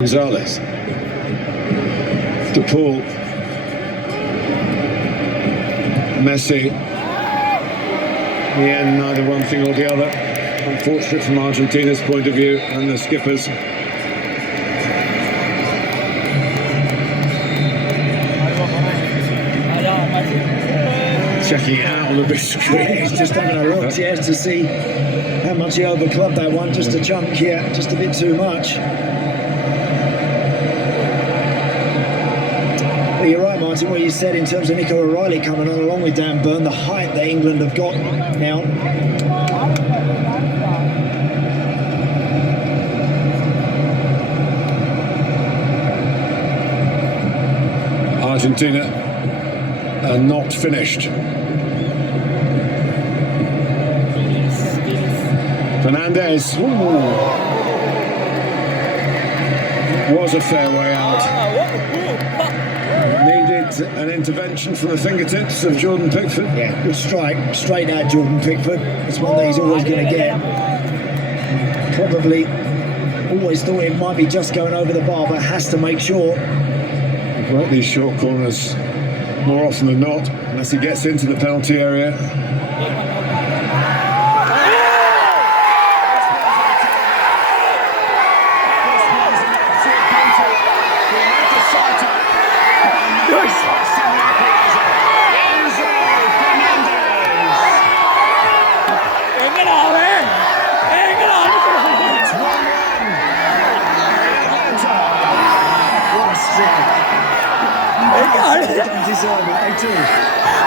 Gonzalez, De Paul, Messi. In the end, neither one thing or the other. Unfortunate from Argentina's point of view and the skippers. Checking it out on the big screen. He's just having a look, yes, to see how much he overclubbed that one. Just a chunk, yeah, just a bit too much. But you're right, Martin, what you said in terms of Nico O'Reilly coming on along with Dan Burn, the height that England have got now. Argentina are not finished. Fernandez was a fair way out. Needed an intervention from the fingertips of Jordan Pickford. Yeah, good strike, straight at Jordan Pickford. It's one that he's always going to get. Probably always thought it might be just going over the bar, but has to make sure. Well, these short corners more often than not, unless he gets into the penalty area.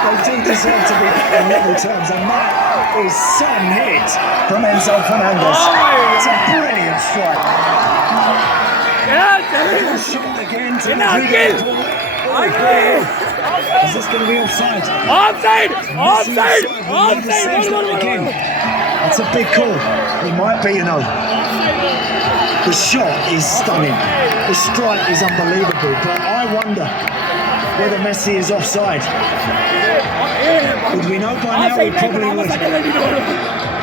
They do deserve to be in level terms, and that is some hit from Enzo Fernandez. It's a brilliant strike. Shot again to Is this going to be offside? Offside! Again. That's a big call. It might be, you know. The shot is stunning. The strike is unbelievable, but I wonder whether Messi is offside. Would we know by now? We probably would.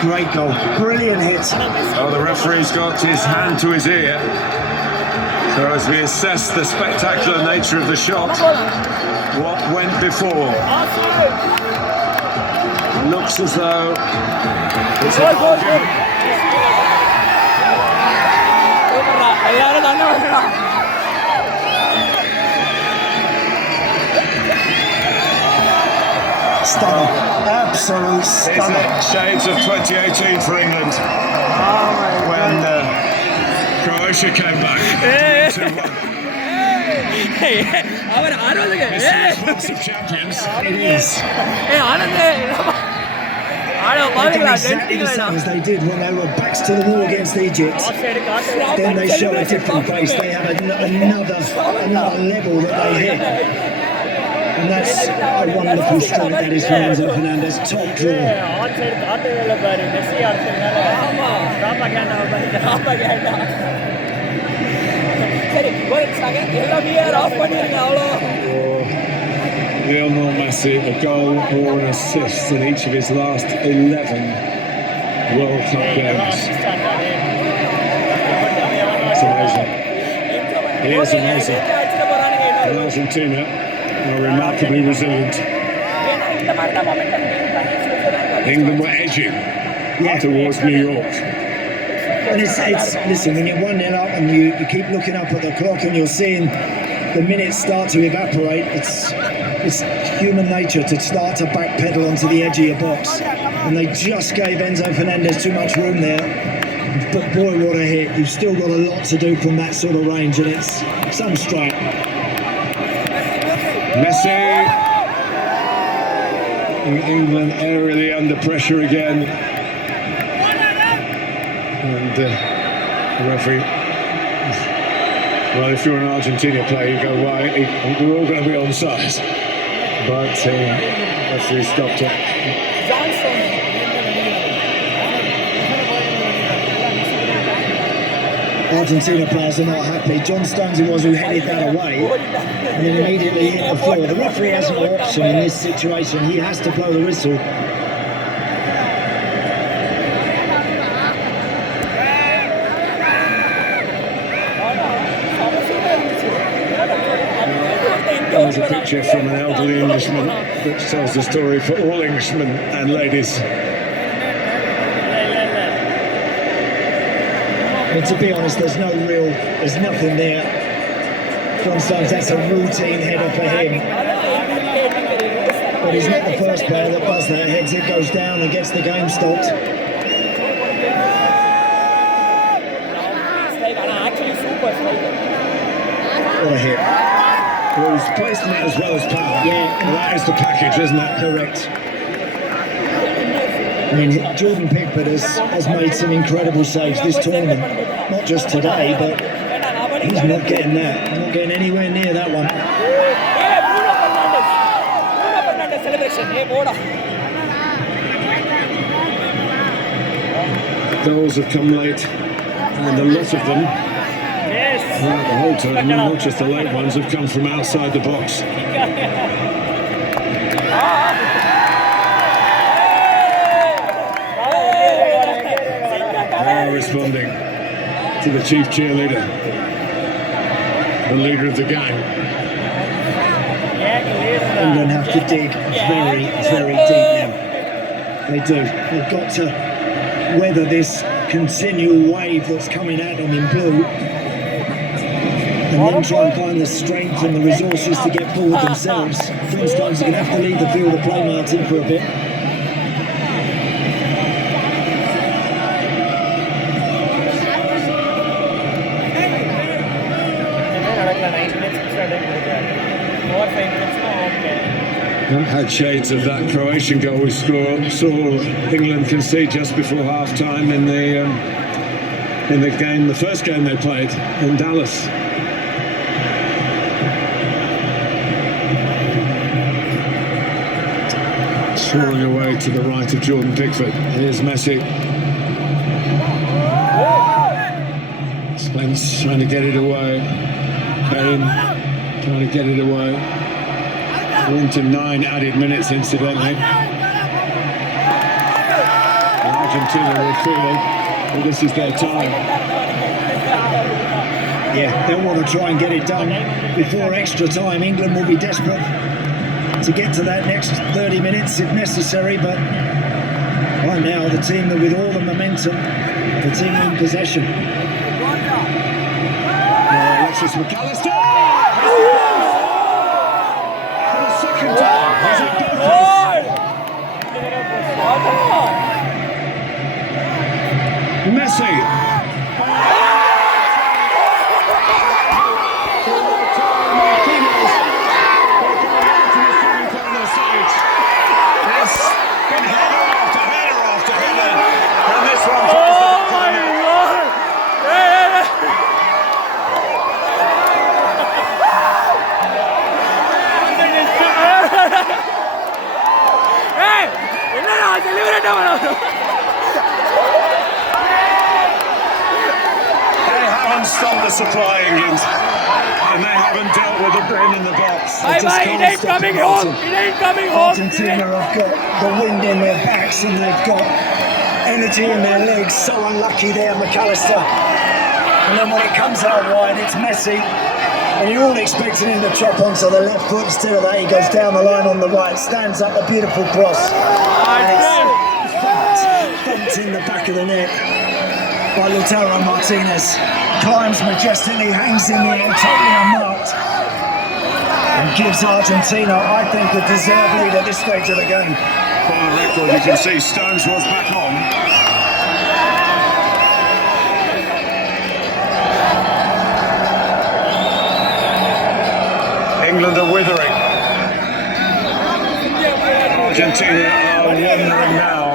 Great goal. Brilliant hit. Oh, the referee's got his hand to his ear. So as we assess the spectacular nature of the shot, what went before? Looks as though it's a goal given. Stunning. Absolute stunning. Shades of 2018 for England when Croatia came back. 2-1. This is Class of Champions. It is. They've done exactly the same as they did when they were backs to the wall against Egypt. Then they show a different face. They have another level that they hit. And that's a wonderful strike that is from Enzo Fernandez. Top draw. Lionel Messi, a goal or an assist in each of his last 11 World Cup games. It's amazing. It is amazing. And Argentina are remarkably resilient. England were edging towards New York. And it's listen, when you're 1-0 up and you keep looking up at the clock and you're seeing the minutes start to evaporate, it's human nature to start to backpedal onto the edge of your box. And they just gave Enzo Fernandez too much room there. But boy, what a hit. You've still got a lot to do from that sort of range, and it's some strike. Messi. England aerially under pressure again. And the referee, well, if you're an Argentina player, you go, well, we're all going to be on side. But referee stopped it. Argentina players are not happy. John Stones it was who headed that away and then immediately hit the floor. The referee has no option in this situation. He has to blow the whistle. There's a picture from an elderly Englishman which tells the story for all Englishmen and ladies. But to be honest, there's nothing there. Sometimes that's a routine header for him. But he's not the first player that does that. Heads it, goes down and gets the game stopped. What a hit. Well, he's placed it as well as power. Yeah. Well, that is the package, isn't it? Correct. I mean, Jordan Pickford has made some incredible saves this tournament. Not just today, but he's not getting that. Not getting anywhere near that one. Goals have come late, and a lot of them, throughout the whole tournament, not just the late ones, have come from outside the box. They are responding to the chief cheerleader, the leader of the gang. England have to dig very, very deep now. They do. They've got to weather this continual wave that's coming at them in blue, and then try and find the strength and the resources to get forward themselves. Sometimes you're going to have to leave the field of play, Martin, for a bit. Had shades of that Croatian goal we saw England concede just before half-time in the game, the first game they played in Dallas. Soaring away to the right of Jordan Pickford. Here's Messi. Spence trying to get it away. Kane trying to get it away. We're into 9 added minutes, incidentally. And Argentina will feel that this is their time. Yeah, they'll want to try and get it done before extra time. England will be desperate to get to that next 30 minutes if necessary, but right now the team that with all the momentum, the team in possession. Now Alexis McAllister! Messi. And this one tries to They haven't stopped the supply, England, and they haven't dealt with the brain in the box. It ain't coming home. It ain't coming home. Argentina have got the wind in their backs and they've got energy in their legs. So unlucky there, McAllister. And then when it comes out wide, it's Messi. And you're all expecting him to chop onto the left foot. Instead of that, he goes down the line on the right, stands up a beautiful cross. And it's bumped in the back of the net by Lautaro Martinez. Climbs majestically, hangs in the air, totally unmarked. And gives Argentina, I think, a deserved lead at this stage of the game. On the record, you can see Stones was back on. England are withering. Argentina are wondering now.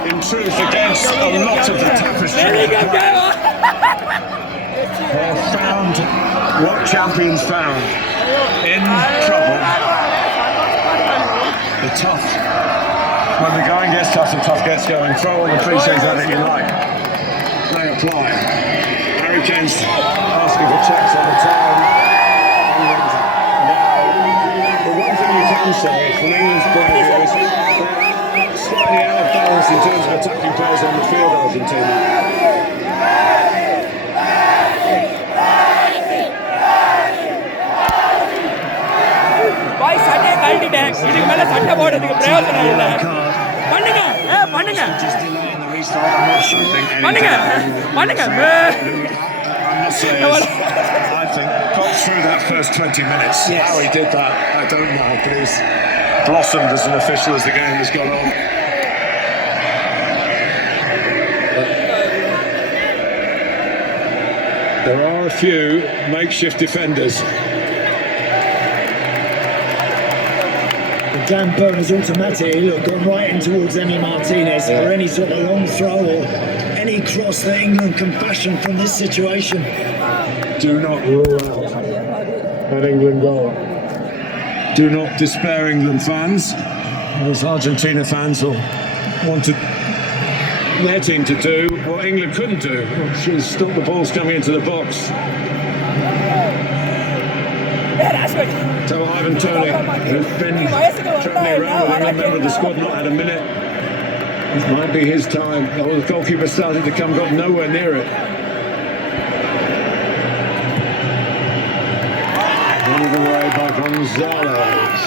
In truth, against a lot of the tapestry, they have found what champions found. In trouble. The tough. When the going gets tough, the tough gets going. Throw all the cliches at it you like. They apply. Harry Kane's asking for checks on the time. The one thing you can say from England's point of view is they're slightly out of balance in terms of attacking players on the field, Argentina. start, I'm not sure. I must say, I think got through that first 20 minutes. Yes. How he did that, I don't know, but he's blossomed as an official as the game has gone on. There are a few makeshift defenders. Dan Burner's automatically gone right in towards Emi Martinez for any sort of long throw or any cross that England can fashion from this situation. Do not rule out an England goal. Do not despair, England fans. As Argentina fans will want their team to do what England couldn't do, which is stop the balls coming into the box. So Ivan Toney, who's been travelling around with England, member of the squad, not had a minute. This might be his time. Oh, the goalkeeper started to come, got nowhere near it. Handed away by Gonzalez.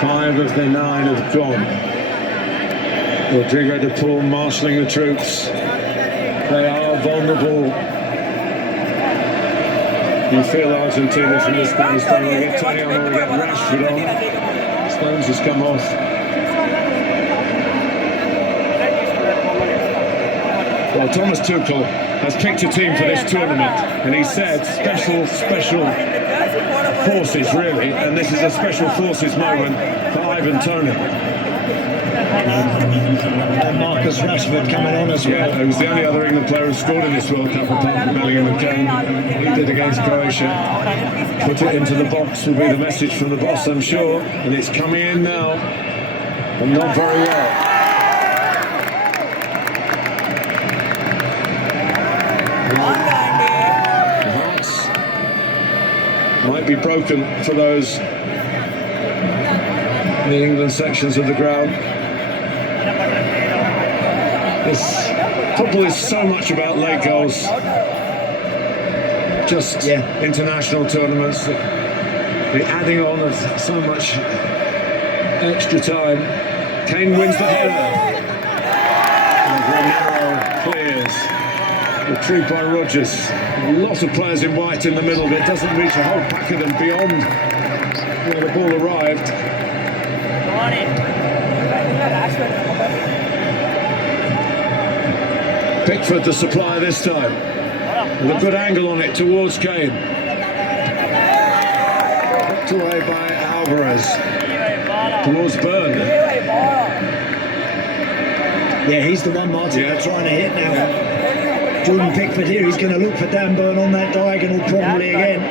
5 of the 9 have gone. Rodrigo de Paul marshalling the troops. They are vulnerable. You feel Argentina from this kind of style. We get Tony on, we get Rashford on. Stones has come off. Well, Thomas Tuchel has picked a team for this tournament, and he said special forces, really, and this is a special forces moment for Ivan Toney. And Marcus Rashford coming on as well. Yeah, he was the only other England player who scored in this World Cup apart from Bellingham and Kane. He did against Croatia. Put it into the box will be the message from the boss, I'm sure. And it's coming in now, and not very well. The hearts might be broken for those in the England sections of the ground. This football is so much about late goals. Just international tournaments, the adding on of so much extra time. Kane wins the header. And Vanagaram clears. Retrieved by Rodgers. A lot of players in white in the middle, but it doesn't reach a whole pack of them beyond where the ball arrived. Pickford the supplier this time, with a good angle on it towards Kane. Knocked away by Alvarez towards Burn. Yeah, he's the one Martin are trying to hit now. Jordan Pickford here, he's going to look for Dan Burn on that diagonal probably again.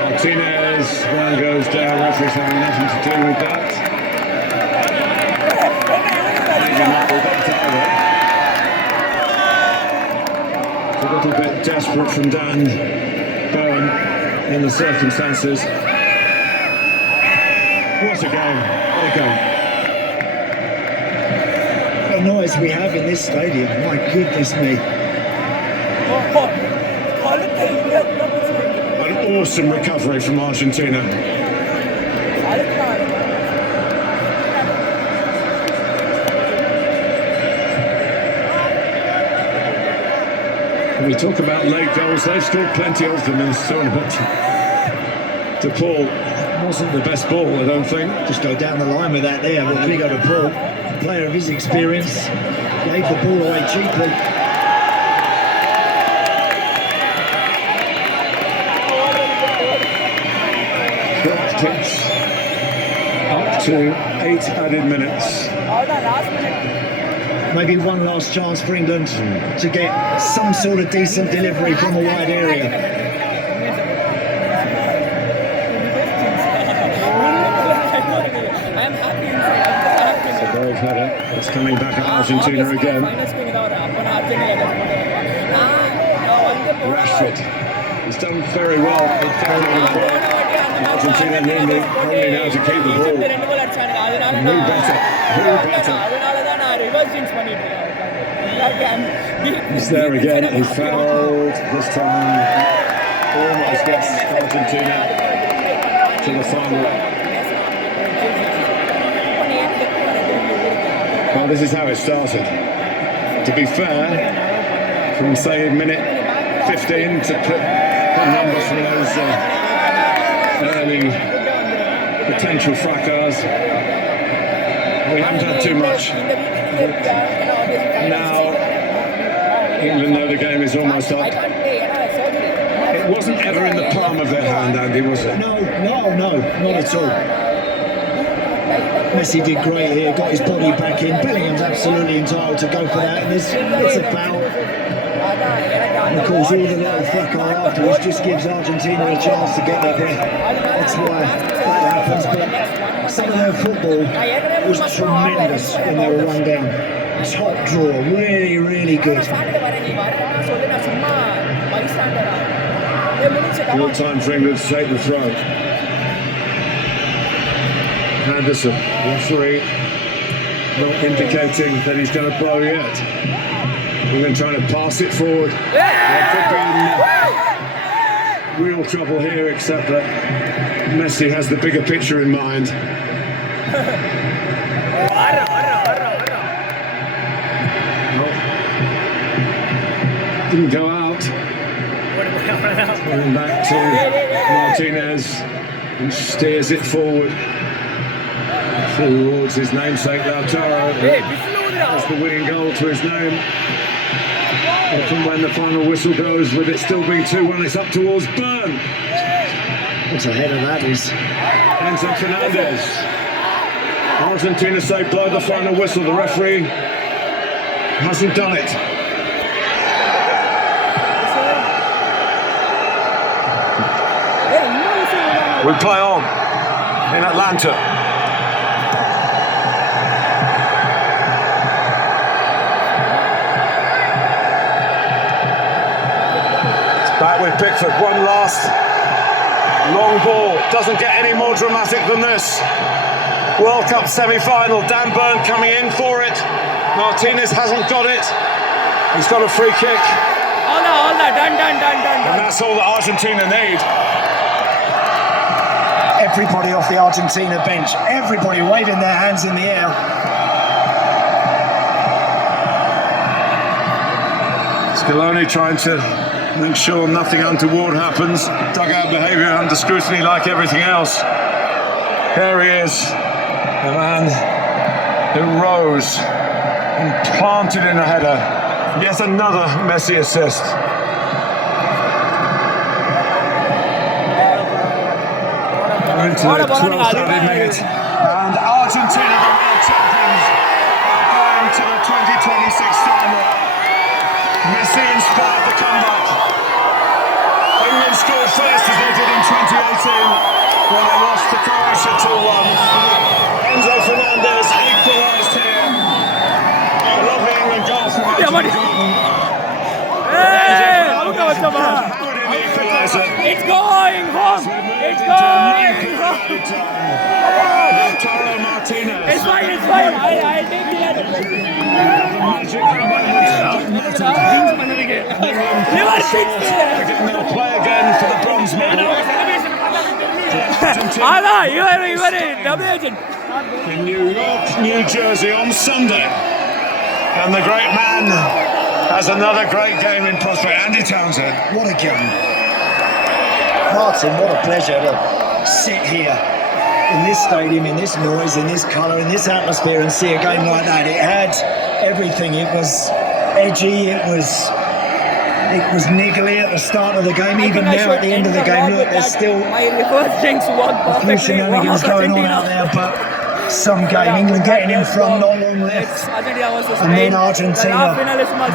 Martinez, one goes down, referee's having nothing to do with that. A little bit desperate from Dan Burn in the circumstances. What a game, what a game. What a noise we have in this stadium, my goodness me. An awesome recovery from Argentina. We talk about late goals, they've scored plenty of them in this tournament. De Paul wasn't the best ball, I don't think. Just go down the line with that there. Rodrigo de Paul, a player of his experience, gave the ball away cheaply. Clock ticks up to 8 added minutes. Maybe one last chance for England to get some sort of decent delivery from a wide area. It's a brave header. It's coming back at Argentina again. Rashford has done very well. Argentina only now to keep the ball. Who better? He's there again, he's fouled. This time almost gets Argentina to the final. Well, this is how it started. To be fair, from say minute 15 to put numbers from those early potential fracas, we haven't had too much. But now England know the game is almost up. It wasn't ever in the palm of their hand, Andy, was it? No, not at all. Messi did great here, got his body back in. Bellingham's absolutely entitled to go for that, and it's a foul. And of course, all the little fracas afterwards just gives Argentina a chance to get their breath. That's why that happens. But some of their football was tremendous when they were run down. Top draw, really, really good. More time for England to take the throw. Anderson, referee, not indicating that he's going to blow yet. England trying to pass it forward. There could be real trouble here, except that Messi has the bigger picture in mind. Well, didn't go out. Going back to Martinez, who steers it forward towards his namesake Lautaro. That's the winning goal to his name. Often when the final whistle goes, with it still being 2-1, it's up towards Byrne. What's ahead of that is Enzo Fernandez. Argentina say blow the final whistle. The referee hasn't done it. We play on in Atlanta. It's back with Pickford. One last long ball. Doesn't get any more dramatic than this. World Cup semi-final. Dan Byrne coming in for it. Martinez hasn't got it. He's got a free kick. All that, done. And that's all that Argentina need. everybody off the Argentina bench, everybody waving their hands in the air. Scaloni trying to make sure nothing untoward happens. Dugout behaviour under scrutiny like everything else. Here he is, the man who rose and planted in a header. Yet another Messi assist. Into the 12th minute, and Argentina, the world champions, going to the 2026 final. Messi inspired the comeback. England scored first as they did in 2018 when they lost to Croatia 2-1. Enzo Fernandez equalised here. A lovely England goal from Argentina. It's going home! It's going home! Lautaro Martinez. It's fine, I'll take the other. They'll play again for the bronze medal. You are a double agent. In New York, New Jersey on Sunday. And the great man has another great game in prospect. Andy Townsend. What a game. Martin, what a pleasure to sit here in this stadium, in this noise, in this colour, in this atmosphere and see a game like that. It had everything. It was edgy, it was niggly at the start of the game, even now at the end of the game. Look, there's still a few shenanigans going on out there, but some game. England getting in front, not long left. And then Argentina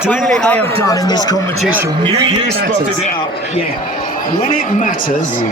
do what they have done in this competition. You spotted it up. Yeah. When it matters,